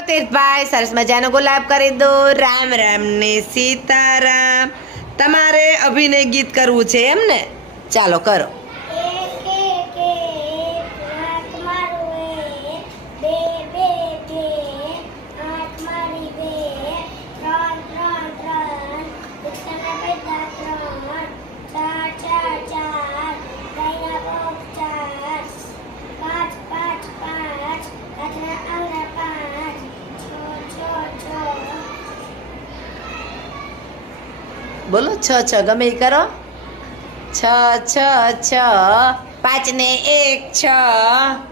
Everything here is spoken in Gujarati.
તીર્થભાઈ સરસ મજાનો ગુલાબ કરી દો. રામ રામ ને સીતારામ. તમારે અભિનય ગીત કરવું છે એમ ને? ચાલો કરો. બોલો છ છ ગમે એ કરો. છ છ છ 5 ને 1 6.